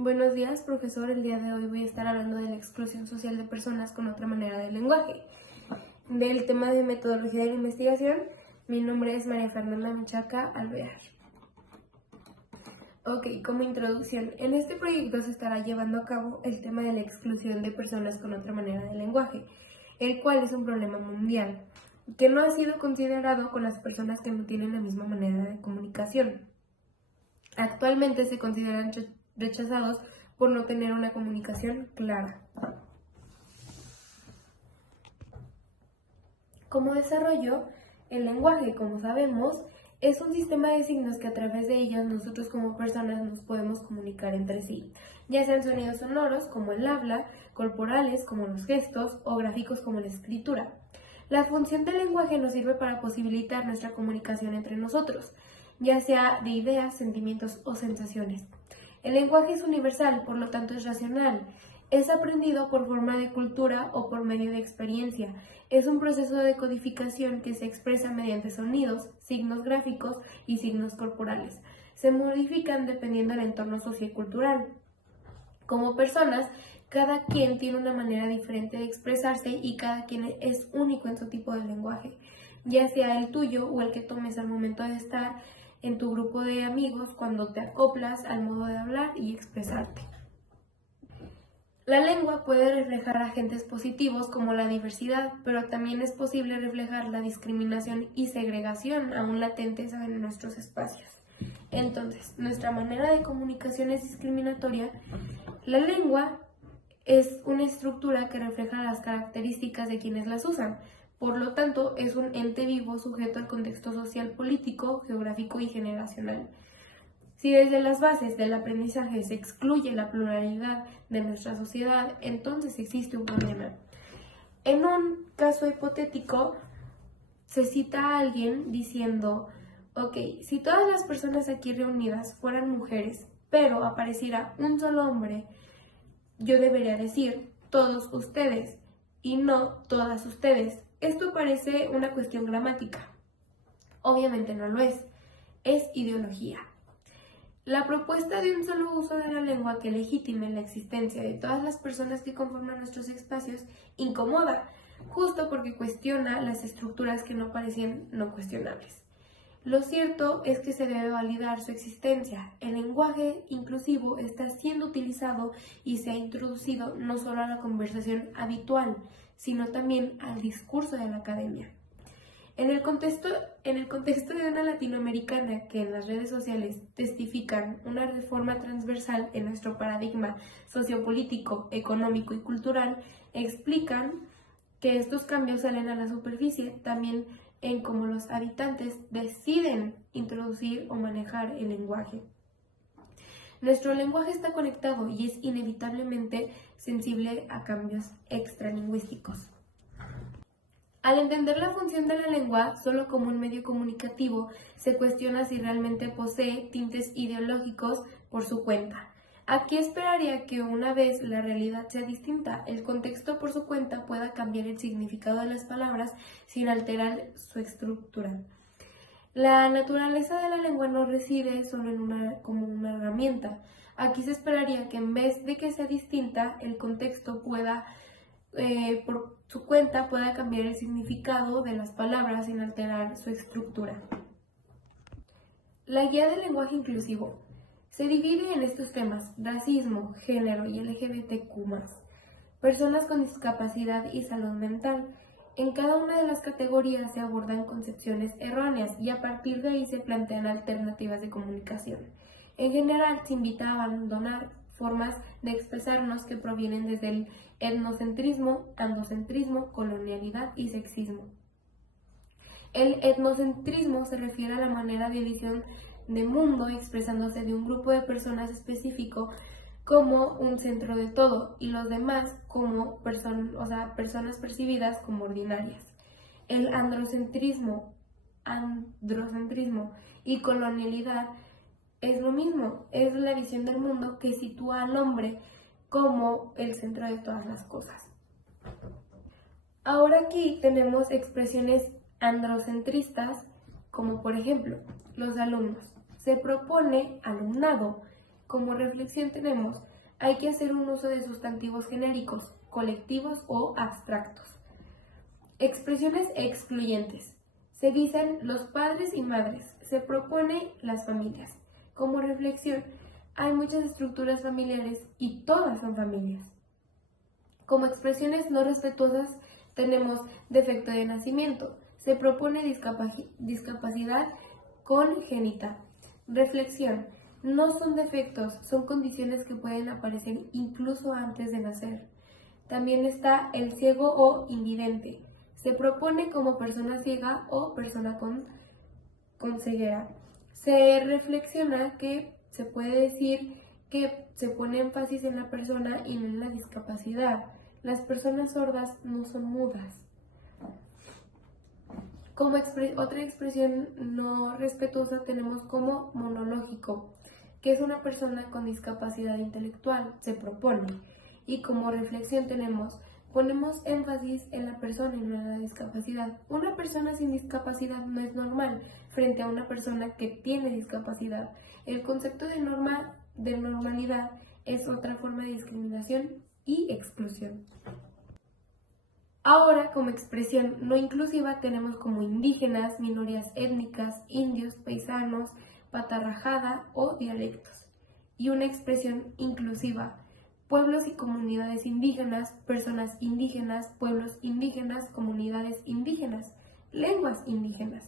Buenos días, profesor. El día de hoy voy a estar hablando de la exclusión social de personas con otra manera de lenguaje. Del tema de metodología de la investigación, mi nombre es María Fernanda Menchaca Alvear. Ok, como introducción, en este proyecto se estará llevando a cabo el tema de la exclusión de personas con otra manera de lenguaje, el cual es un problema mundial, que no ha sido considerado con las personas que no tienen la misma manera de comunicación. Actualmente se consideran rechazados por no tener una comunicación clara. Como desarrollo, el lenguaje, como sabemos, es un sistema de signos que a través de ellos nosotros como personas nos podemos comunicar entre sí, ya sean sonidos sonoros como el habla, corporales como los gestos o gráficos como la escritura. La función del lenguaje nos sirve para posibilitar nuestra comunicación entre nosotros, ya sea de ideas, sentimientos o sensaciones. El lenguaje es universal, por lo tanto es racional. Es aprendido por forma de cultura o por medio de experiencia. Es un proceso de codificación que se expresa mediante sonidos, signos gráficos y signos corporales. Se modifican dependiendo del entorno sociocultural. Como personas, cada quien tiene una manera diferente de expresarse y cada quien es único en su tipo de lenguaje, ya sea el tuyo o el que tomes al momento de estar en tu grupo de amigos cuando te acoplas al modo de hablar y expresarte. La lengua puede reflejar agentes positivos como la diversidad, pero también es posible reflejar la discriminación y segregación aún latentes en nuestros espacios. Entonces, nuestra manera de comunicación es discriminatoria. La lengua es una estructura que refleja las características de quienes las usan. Por lo tanto, es un ente vivo sujeto al contexto social, político, geográfico y generacional. Si desde las bases del aprendizaje se excluye la pluralidad de nuestra sociedad, entonces existe un problema. En un caso hipotético, se cita a alguien diciendo, ok, si todas las personas aquí reunidas fueran mujeres, pero apareciera un solo hombre, yo debería decir todos ustedes y no todas ustedes. Esto parece una cuestión gramática. Obviamente no lo es ideología. La propuesta de un solo uso de la lengua que legitime la existencia de todas las personas que conforman nuestros espacios incomoda, justo porque cuestiona las estructuras que no parecen no cuestionables. Lo cierto es que se debe validar su existencia. El lenguaje inclusivo está siendo utilizado y se ha introducido no solo a la conversación habitual, sino también al discurso de la academia. En el contexto de una latinoamericana que en las redes sociales testifican una reforma transversal en nuestro paradigma sociopolítico, económico y cultural, explican que estos cambios salen a la superficie también en cómo los habitantes deciden introducir o manejar el lenguaje. Nuestro lenguaje está conectado y es inevitablemente sensible a cambios extralingüísticos. Al entender la función de la lengua solo como un medio comunicativo, se cuestiona si realmente posee tintes ideológicos por su cuenta. Aquí esperaría que una vez la realidad sea distinta, el contexto por su cuenta pueda cambiar el significado de las palabras sin alterar su estructura. La naturaleza de la lengua no reside solo como una herramienta. Aquí se esperaría que en vez de que sea distinta, el contexto pueda por su cuenta pueda cambiar el significado de las palabras sin alterar su estructura. La guía del lenguaje inclusivo se divide en estos temas: racismo, género y LGBTQ+, personas con discapacidad y salud mental. En cada una de las categorías se abordan concepciones erróneas y a partir de ahí se plantean alternativas de comunicación. En general, se invita a abandonar formas de expresarnos que provienen desde el etnocentrismo, androcentrismo, colonialidad y sexismo. El etnocentrismo se refiere a la manera de visión de mundo expresándose de un grupo de personas específico como un centro de todo y los demás como personas percibidas como ordinarias. El androcentrismo y colonialidad es lo mismo, es la visión del mundo que sitúa al hombre como el centro de todas las cosas. Ahora aquí tenemos expresiones androcentristas, como por ejemplo, los alumnos. Se propone alumnado, Como reflexión tenemos, hay que hacer un uso de sustantivos genéricos, colectivos o abstractos. Expresiones excluyentes. Se dicen los padres y madres, se propone las familias. Como reflexión, hay muchas estructuras familiares y todas son familias. Como expresiones no respetuosas tenemos defecto de nacimiento, se propone discapacidad congénita. Reflexión, no son defectos, son condiciones que pueden aparecer incluso antes de nacer. También está el ciego o invidente, se propone como persona ciega o persona con ceguera. Se reflexiona que se puede decir que se pone énfasis en la persona y no en la discapacidad. Las personas sordas no son mudas. Como otra expresión no respetuosa tenemos como monológico, que es una persona con discapacidad intelectual, se propone. Y como reflexión ponemos énfasis en la persona y no en la discapacidad. Una persona sin discapacidad no es normal frente a una persona que tiene discapacidad. El concepto de normalidad es otra forma de discriminación y exclusión. Ahora, como expresión no inclusiva, tenemos como indígenas, minorías étnicas, indios, paisanos, patarrajada o dialectos. Y una expresión inclusiva, pueblos y comunidades indígenas, personas indígenas, pueblos indígenas, comunidades indígenas, lenguas indígenas.